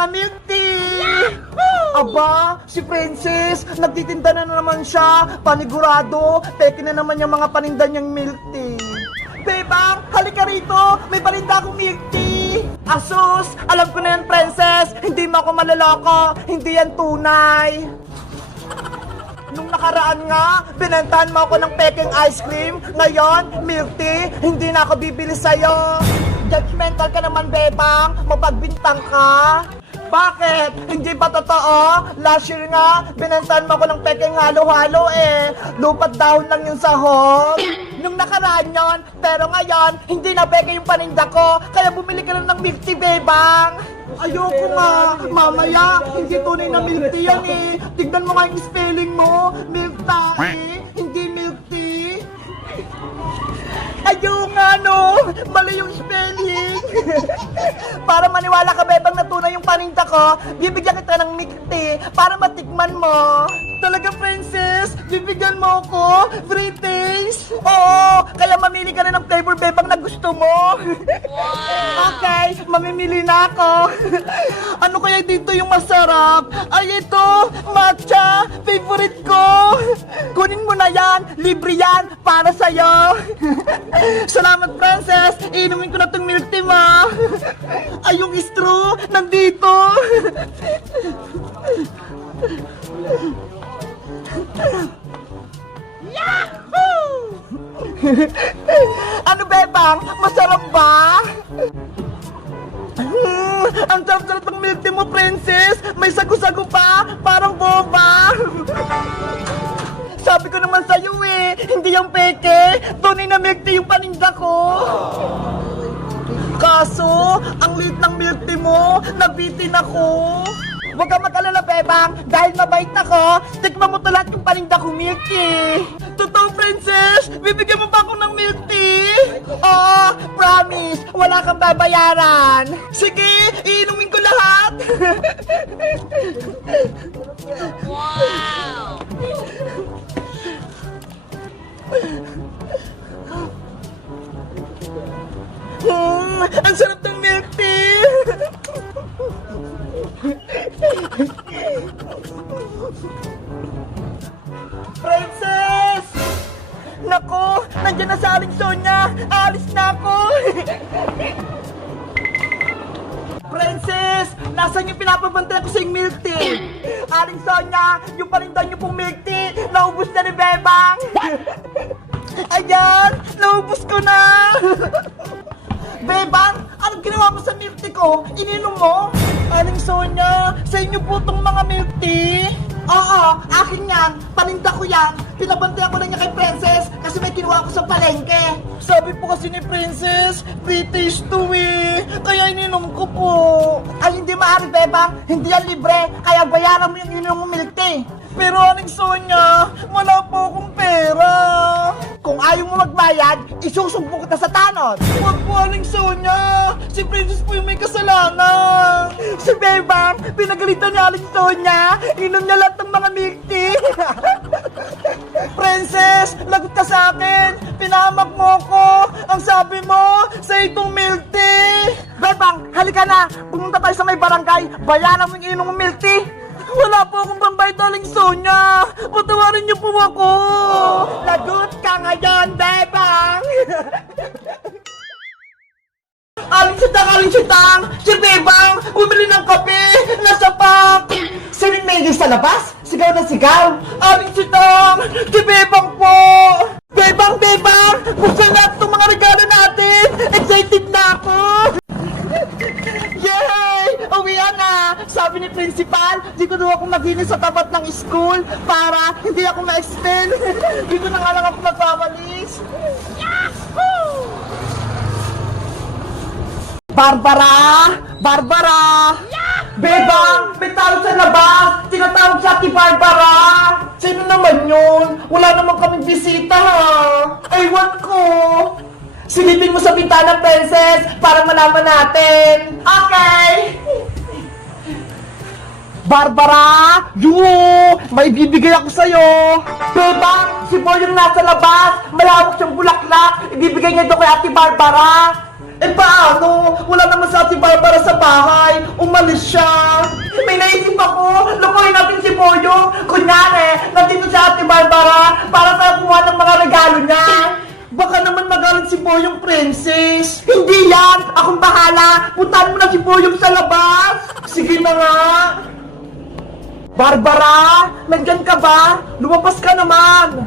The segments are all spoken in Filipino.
na milk tea! Aba, si Princess, nagtitinda na naman siya. Panigurado, peke na naman yung mga paninda niyang milk tea. Bebang, halika rito! May paninda akong milk tea! Asus, alam ko na yan, Princess! Hindi mo ako maloloko! Hindi yan tunay! Nung nakaraan nga, binentahan mo ako ng peking ice cream. Ngayon, milk tea, hindi na ako bibili sa'yo. Judgmental ka naman, Bebang. Mapagbintang ka. Bakit? Hindi ba totoo? Last year nga, binentahan mo ako ng peking halo-halo eh. Lupat dahon lang yung sahog. Nung nakaraan yon, pero ngayon, hindi na peke yung paninda ko. Kaya bumili ka lang ng milk tea, Bebang. Ayoko nga. Mamaya, hindi tunay na milk tea yan eh. Tignan mo nga yung spelling mo. Milk tea, hindi milk tea. Ayun nga no, mali yung spelling. Para maniwala ka, Bebang, na tunay yung paninda ko, bibigyan kita ng milk tea para matikman mo. Talaga, Princess? Bibigyan mo ako? Free taste? Oo, kaya mamili ka na ng flavor, Bebang, na gusto mo. Okay, mamimili na ako. Ano kaya dito yung masarap? Ay, ito, matcha, favorite ko. Kunin mo na yan, libre yan, para sa'yo. Salamat, Princess. Inumin ko na tong milk tea, ma. Ay, yung straw, nandito. Yahoo! Ano, Bebang? Masarap ba? Ang sarap-sarap ng milk tea mo, Princess. May sago-sago pa, parang boba. Sabi ko naman sa'yo eh, hindi yung peke. Tunay na milk tea yung paninda ko. Kaso, ang liit ng milk tea mo, nabitin ako. Huwag kang mag-alala, Bebang. Dahil mabait ako, tikman mo to lahat yung paninda kong milk tea. Totoo, Princess? Bibigyan mo ba ako ng milk tea? Oo, promise. Wala kang babayaran. Sige, iinumin ko lahat. Wow! Ang sarap ng milk tea. Princess! Nako, nandiyan na sa Aling Sonia. Alis na ako. Princess, nasan yung pinapabantayan ko sa yung milk tea? Aling Sonia, yung panindan niyo pong milk tea, naubos na ni Bebang. Ayan, naubos ko na. Bebang, anong ginawa mo sa milk tea ko? Ininom mo? Aling Sonia, sa inyo po tong mga milk tea? Oo, akin yan. Paninda ko yan. Pinabantayan ko lang niya kay Princess kasi may kinuha ko sa palengke. Sabi po kasi ni Princess, free taste to eh. Kaya ininom ko po. Ay, hindi maaari, Bebang. Hindi yan libre. Kaya bayaran mo yung ininom mo milk tea. Pero Aling Sonia, wala po akong pera. Kung ayaw mo magbayad, isusugbo kita sa tanod. Huwag po, Aling Sonia. Si Princess po yung may kasalanan. Si Bebang, pinagalitan niya Aling Sonia. Inom niya lahat ng mga milk tea. Princess, lagot ka sa akin. Pinahamak mo ko. Ang sabi mo, sa itong milk tea. Bebang, halika na. Pumunta tayo sa may barangay. Bayaran mo yung ininom mong milk tea. Wala po akong pambayad, Aling Sonia. Patawarin niyo po ako. Lagot ka ngayon, Bebang. Aling Sitang, si Bebang, bumili ng kape, nasa pack. Sining Mengis sa labas, sigaw na sigaw. Aling Sitang, si Bebang po. Bebang, buksan natin itong mga regalo natin. Excited na ako. Yay! Uwian na! Sabi ni Principal, di ko daw ako maglinis sa tapat ng school para hindi ako ma-extend. Dito na nga lang ako magpapalis. Yahoo! Barbara! Bebang! May tao sa labas! Tinatawag siya si Barbara! Sino naman yun? Wala naman kaming bisita ha! Ewan ko! Silipin mo sa bintana, Princess, para malaman natin. Okay! Barbara! May bibigay ako sa'yo! Bebang! Si Boy yung nasa labas! Malawak siyang bulaklak! Ibibigay niya doon kay Ate Barbara! Eh paano? Wala naman sa Ate Barbara sa bahay. Umalis siya. May naisip ako. Lukuhin natin si Boyong. Kunyari, nandito si Ate Barbara para sa kuha ng mga regalo niya. Baka naman magalit si Boyong, Princess. Hindi yan. Akong bahala. Puntahan mo na si Boyong sa labas. Sige na nga. Barbara, nandyan ka ba? Lumabas ka naman.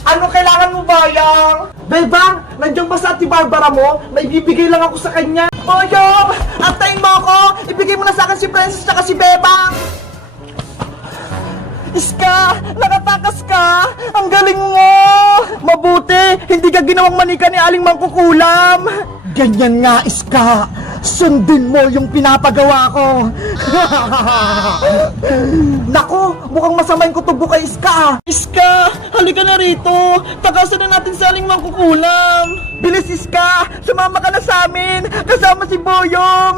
Ano kailangan mo, Bayang? Bebang, nandiyan ba sa Ate Barbara mo? May bibigay lang ako sa kanya. Boyong, antayin mo ako. Ibigay mo na sa akin si Princess at si Bebang. Iska, nakatakas ka. Ang galing mo. Mabuti, hindi ka ginawang manika ni Aling Mangkukulam. Ganyan nga, Iska. Sundin mo yung pinapagawa ko. Naku, mukhang masama yung kutubo kay Iska. Iska, halika na rito. Takasan na natin sa Aling Mangkukulam. Bilis, Iska. Sumama ka na sa amin. Kasama si Boyong.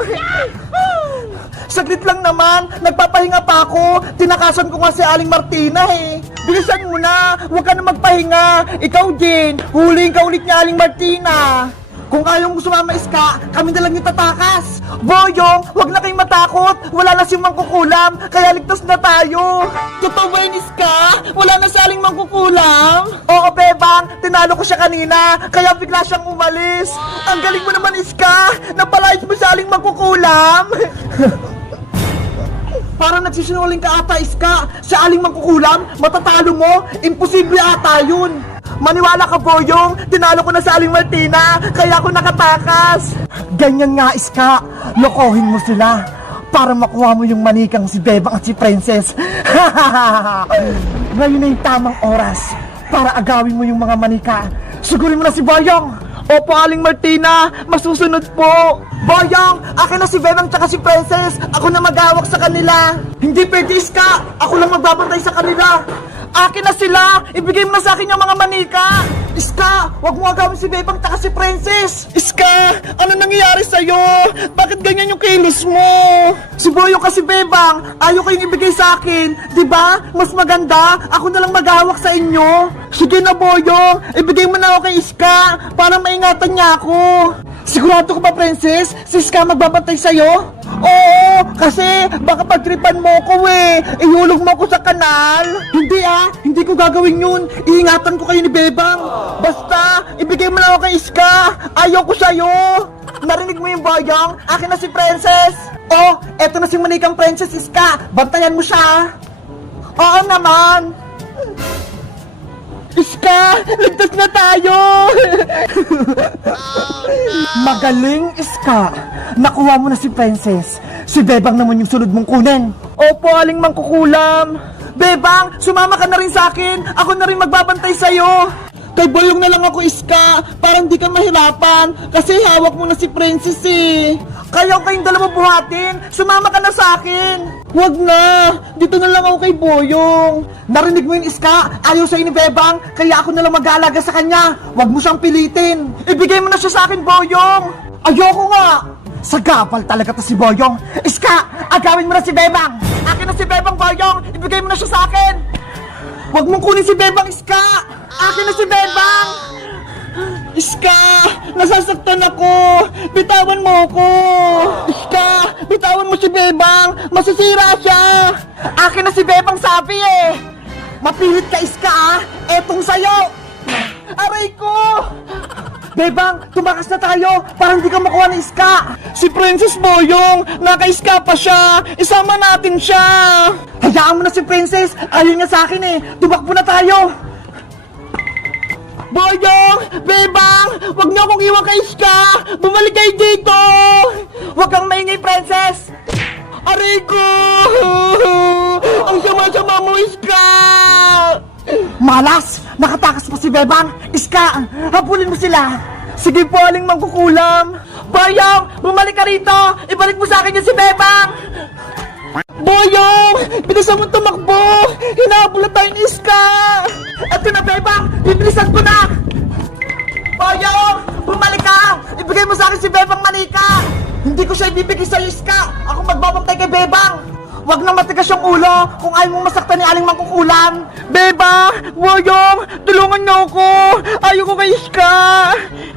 Saglit lang naman. Nagpapahinga pa ako. Tinakasan ko nga si Aling Martina eh. Bilisan mo na. Huwag ka na magpahinga. Ikaw din. Huliin ka ulit niya Aling Martina. Kung ayaw mo sumama, Iska, kami na lang yung tatakas. Boyong, wag na kayong matakot. Wala na si Mangkukulam, kaya ligtas na tayo. Totoo ba yun, Iska? Wala na si Aling Mangkukulam? Oo, Bebang. Tinalo ko siya kanina, kaya bigla siyang umalis. Ang galing mo naman, Iska. Napalayas mo sa Aling Mangkukulam. Parang nagsisinungaling ka ata, Iska. Sa Aling Mangkukulam, matatalo mo. Imposible ata yun. Maniwala ka, Boyong. Tinalo ko na sa Aling Martina, kaya ako nakatakas. Ganyan nga, Iska. Lokohin mo sila para makuha mo yung manikang si Bebang at si Princess. Ngayon na yung tamang oras para agawin mo yung mga manika. Sigurin mo na si Boyong. Opo, Aling Martina. Masusunod po. Boyong, akin na si Bebang tsaka si Princess. Ako na magawak sa kanila. Hindi pwede, Iska. Ako lang magbabantay sa kanila. Akin na sila! Ibigay mo na sa akin yung mga manika! Iska! Huwag mo agawin si Bebang taka si Princess! Iska! Ano nangyayari sa'yo? Bakit ganyan yung kilos mo? Si Boyong kasi Bebang! Ayaw kayong ibigay sa akin! Diba? Mas maganda! Ako na lang maghahawak sa inyo! Sige na, Boyong! Ibigay mo na ako kay Iska! Para maingatan niya ako! Sigurado ka ba, Princess? Si Iska magbabantay sa'yo? Oo! Kasi baka pagtripan mo ko eh! Ihulog mo ko sa kanal! Hindi hindi ko gagawin yun! Iingatan ko kayo ni Bebang! Basta, ibigay mo na ako kay Iska! Ayaw ko sa'yo! Narinig mo yung Boyong? Akin na si Princess! Oh, eto na si manikang Princess, Iska! Bantayan mo siya! Oo naman! Iska! Ligtas na tayo! Magaling, Iska! Nakuha mo na si Princess. Si Bebang naman yung sunod mong kunin. Opo, Aling Mangkukulam. Bebang, sumama ka na rin sa akin. Ako na rin magbabantay sa'yo. Kay Boyong na lang ako, Iska. Parang di ka mahirapan. Kasi hawak mo na si Princess eh. Kayo kayong dalawa buhatin. Sumama ka na sa akin. Huwag na. Dito na lang ako kay Boyong. Narinig mo yun, Iska? Ayaw sa'yo ni Bebang. Kaya ako na lang mag-aalaga sa kanya. Huwag mo siyang pilitin. Ibigay mo na siya sa akin, Boyong. Ayoko nga. Sagapal talaga to si Boyong. Iska, agawin mo na si Bebang. Akin na si Bebang, Boyong. Ibigay mo na siya sa akin. Huwag mong kunin si Bebang, Iska. Akin na si Bebang. Iska, nasasaktan ako. Bitawan mo ako. Iska, bitawan mo si Bebang. Masisira siya. Akin na si Bebang, sabi eh. Mapilit ka, Iska Etong sayo. Aray ko. Bebang, tumakas na tayo para hindi ka makuha ng Iska. Si Princess Boyong, naka-Iska pa siya. Isama natin siya. Hayaan mo na si Princess. Ayaw niya sa akin eh. Tumakbo na tayo. Boyong! Bebang! Huwag niyo akong iwan kay Iska! Bumalik kayo dito! Huwag kang maingay, Princess! Aray ko! Ang sama-sama mo, Iska! Malas! Nakatakas pa si Bebang! Iska! Habulin mo sila! Sige po, Aling Mangkukulam! Boyong! Bumalik ka rito! Ibalik mo sa akin yung si Bebang! Boyong! Bilisan mo tumakbo! Hinahabol na tayo ni Iska! Eto na, Bebang! Bibilisan ko na! Boyong! Bumalik ka! Ibigay mo sa akin si Bebang manika! Hindi ko siya ibibigay sa'yo, Iska! Ako magbabantay kay Bebang! Wag na matigas yung ulo kung ayaw mong masaktan ni Aling Mangkukulam. Bebang, Boyong, tulungan niyo ako. Ayaw ko kay Iska.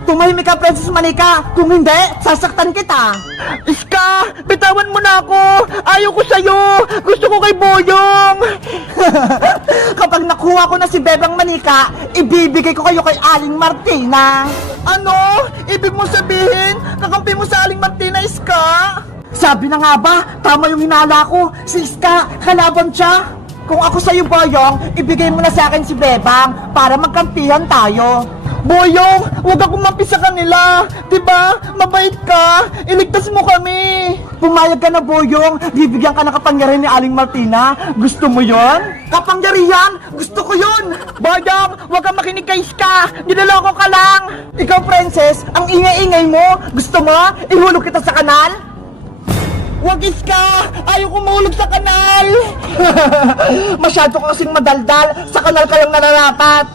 Tumahimik ka, Princess Manika. Kung hindi, sasaktan kita. Iska, bitawan mo na ako. Ayaw ko sa'yo. Gusto ko kay Boyong. Kapag nakuha ko na si Bebang Manika, ibibigay ko kayo kay Aling Martina. Ano? Ibig mo sabihin, kakampi mo sa Aling Martina, Iska? Sabi na nga ba, tama yung hinala ko. Si Iska, kalaban siya. Kung ako sa'yo, Boyong, ibigay mo na sa akin si Bebang para magkampihan tayo. Boyong, huwag akong mampi sa kanila. Diba? Mabait ka. Iligtas mo kami. Pumayag ka na, Boyong. Bibigyan ka ng kapangyarihan ni Aling Martina. Gusto mo yon? Kapangyarihan? Gusto ko yon. Boyong, huwag kang makinig kay Iska. Niloloko ka lang. Ikaw, Princess, ang ingay-ingay mo. Gusto mo? Ihulog kita sa kanal? Wag, Iska! Ayaw ko mahulog sa kanal! Masyado ka kasing madaldal. Sa kanal ka lang nararapat.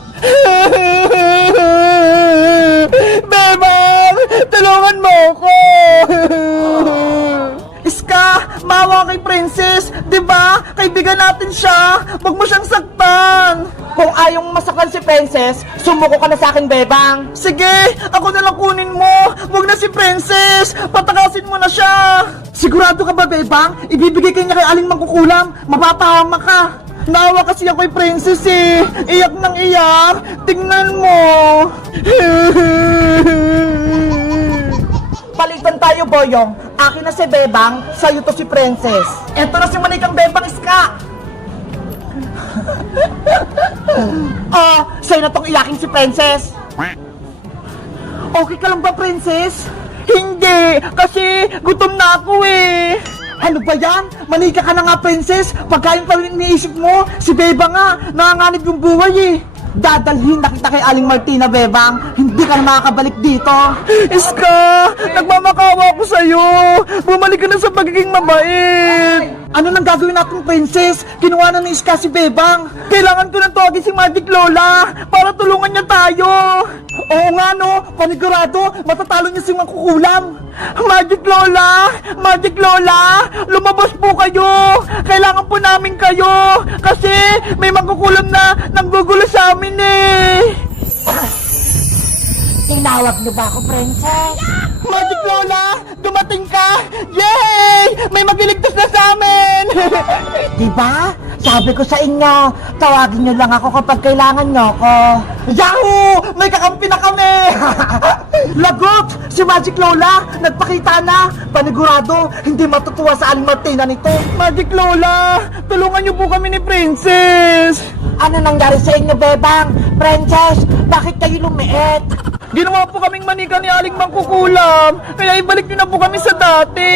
Bebang! Tulungan mo ako! Iska! Maawa kay Princess! Diba? Kaibigan natin siya! Huwag mo siyang saktan! Kung ayaw mong masaktan si Princess, sumuko ka na sa akin, Bebang! Sige! Ako na lang kunin mo! Huwag na si Princess! Patakasin mo na siya! Sigurado ka ba, Bebang? Ibibigay ka niya kay Aling Mangkukulam. Mapapahama ka. Naawa kasi ako kay Princess eh. Iyak ng iyak. Tingnan mo. Palitan tayo, Boyong. Akin na si Bebang, sa'yo to si Princess. Eto na si Manikang Bebang, Iska. Sa'yo na tong iyakin si Princess. Okay ka lang ba, Princess? Hindi, kasi gutom na ako eh. Ano ba yan? Manika ka na nga, Princess. Pagkain pa rin iniisip mo, si Bebang nga, nanganganib yung buhay eh. Dadalhin na kita kay Aling Martina, Bebang. Hindi ka na makakabalik dito. Iska, nagmamakawa ako sa'yo. Bumalik ka na sa pagiging mabait. Ano nang gagawin natin, Princess? Kinuha na ni Iska si Bebang. Kailangan ko na tawagin si Magic Lola para tulungan niya tayo. Oo nga no, panigurado, matatalo niya si Mangkukulam. Magic Lola! Magic Lola! Lumabas po kayo! Kailangan po namin kayo! Kasi may Mangkukulam na nanggugulo sa amin eh! Tinawag niyo ba ako, Princess? Magic Lola! Dumating ka! Yay! May magliligtas na sa amin! Diba? Sabi ko sa inyo, tawagin niyo lang ako kapag kailangan niyo ako. Yahoo! May kakampi na kami! Lagot! Si Magic Lola, nagpakita na! Panigurado, hindi matutuwa sa Aling Martina nito. Magic Lola, tulungan niyo po kami ni Princess! Ano nangyari sa inyo, Bebang? Princess, bakit kayo lumiit? Ginawa po kaming manika ni Aling Mangkukulam, kaya ibalik niyo na po kami sa dati.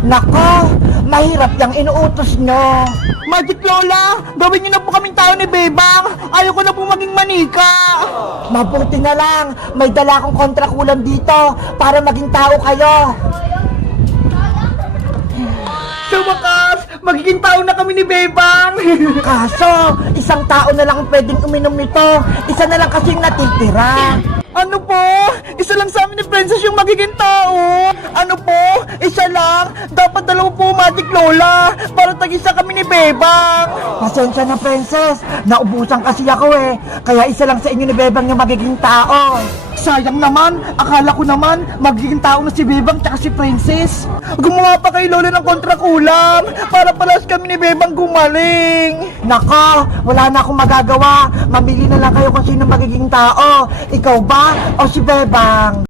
Nako, mahirap yung inuutos nyo. Magic Lola, gawin niyo na po kaming tao ni Bebang. Ayoko na po maging manika. Mabuti na lang, may dala akong kontrakulam dito para maging tao kayo. Sa wakas, magiging tao na kami ni Bebang. Kaso, isang tao na lang ang pwedeng uminom nito. Isa na lang kasing natitira. Ano po? Isa lang sa amin ni Princess yung magiging tao. Ano po? Isa lang? Dapat dalawa po, Magic Lola, para tag-isa kami ni Bebang. Pasensya na, Princess. Naubusan kasi ako eh. Kaya isa lang sa inyo ni Bebang yung magiging tao. Sayang naman, akala ko naman magiging tao na si Bebang tsaka si Princess. Gumawa pa kay Lola ng kontrakulam para palas kami ni Bebang gumaling. Nako, wala na akong magagawa. Mamili na lang kayo kung sino magiging tao. Ikaw ba o si Bebang?